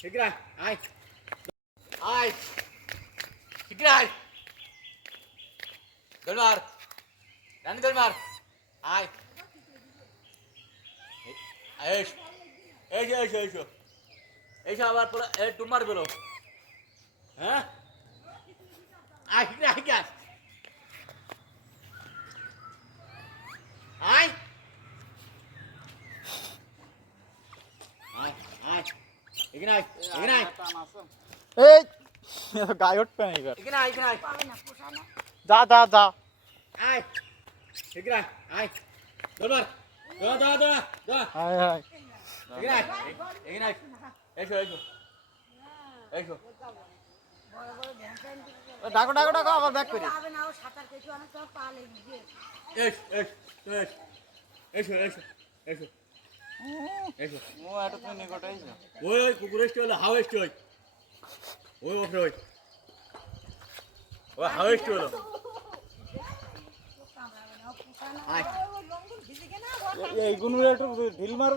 ঠিক আছে আয় আয় ঠিক আছে দরবার রানী দরবার আয় এস এসো এসো এসো এসো আবার পুরো টুমার বেরো হ্যাঁ আয় ঠিক আছে আয় আয় আয় এখানে আয় এখানে আয় এই গায়ে উঠবে না এবার এখানে আয় এখানে আয় যা যা যা আয় এখানে আয় আয় দরবার দা দা দা দা হায় হায় এখানে আয় এখানে আয় এসো এসো এসো ডাকো ডাকো ডাকো আবার ব্যাক করি এস এস এস এসো এসো এসো এসো ও এটা তুমি নিকট আইছো ওই ওই কুকুরেস্ট হলো হাওয়েস্ট ওই ওই ওপরে ওই ওই হাওয়েস্ট হলো আয় এইগুলো একটু ঢিল মারো